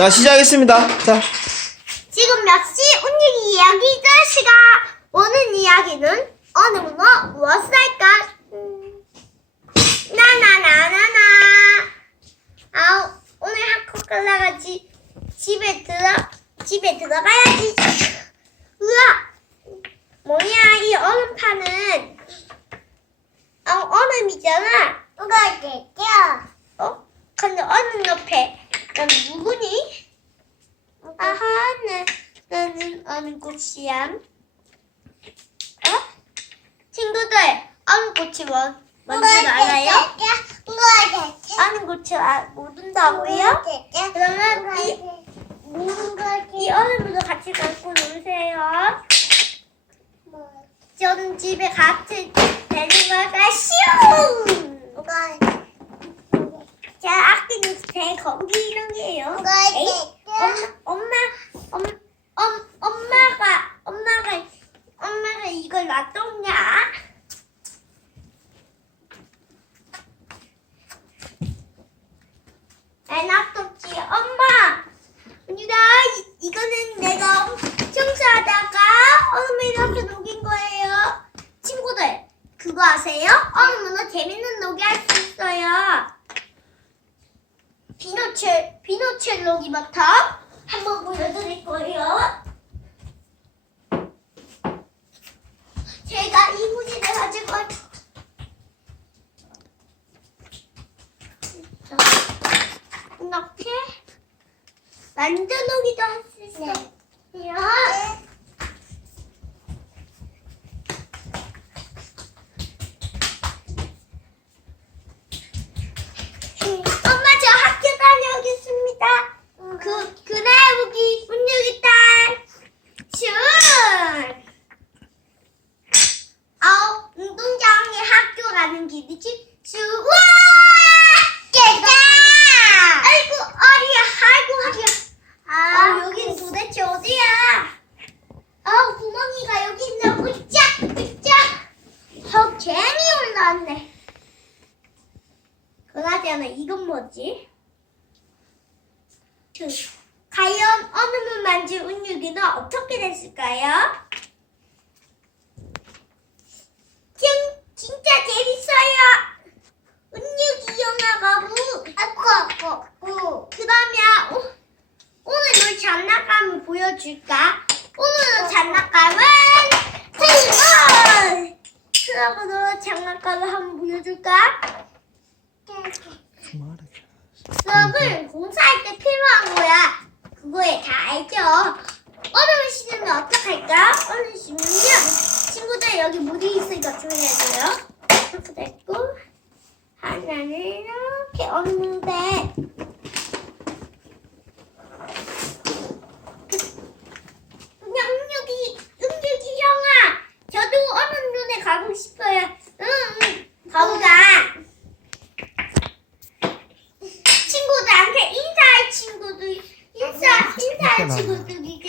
자, 시작하겠습니다. 자, 지금 몇 시? 운율이 이야기 자시가 오는 이야기는 어느 문어 무엇을 할까? 음, 나나나나나 아우 오늘 학교 끝나가지 집에 들어 집에 들어가야지 으아 뭐야 이 얼음판은 어, 얼음이잖아 누가 됐죠? 어? 근데 얼음 옆에 난 누구 곳이야? 어? 친구들, 곳이 뭐, 뭔지 알아요? 어느 곳이 아, 모른다고요? 그러면 이, 이 얼음으로 같이 갖고 놀세요. 저는 집에 같이 데리고 가시오! 자, 아끼는 제 거기 이런 게요. 엄마, 엄마, 엄, 엄, 엄마가, 엄마가, 엄마가 이걸 놔뒀냐? 에 놔뒀지, 엄마. 언니가 이, 이거는 내가 청소하다가 얼음에 이렇게 녹인 거예요. 친구들, 그거 아세요? 얼음은 재밌는 녹이 할 수 있어요. 비노첼, 비노첼로기 버터 한번 보여드릴 거예요. 제가 이 무지를 가지고 이렇게 만져놓기도 할 수 있어요. 엄마 저 학교 다녀오겠습니다. 그 그날 우기 운육이 딸. 슛. 아우 운동장에 학교 가는 길이지. 슛. 와! 깨다. 아이고 어리야. 아이고 어리야. 아 여긴 도대체 어디야? 아 구멍이가 여기 있나? 으쌰 으쌰. 어 개미 올라왔네. 그나저나 이건 뭐지? 그, 과연 얼음을 만질 운율기는 어떻게 됐을까요? 진, 진짜 재밌어요! 운율기 영화가 무, 아쿠, 아쿠, 아쿠. 그러면 오, 오늘 놀 장난감을 보여줄까? 오늘의 장난감은 트럭! 트럭으로 장난감을 한번 보여줄까? 수업을 공사할 때 필요한 거야. 그거에 다 알죠. 얼음을 씻으면 어떡할까? 얼음 씻으면 친구들 여기 물이 있으니까 조용해줘요. 이렇게 됐고 하나는 이렇게 얹는데 nada.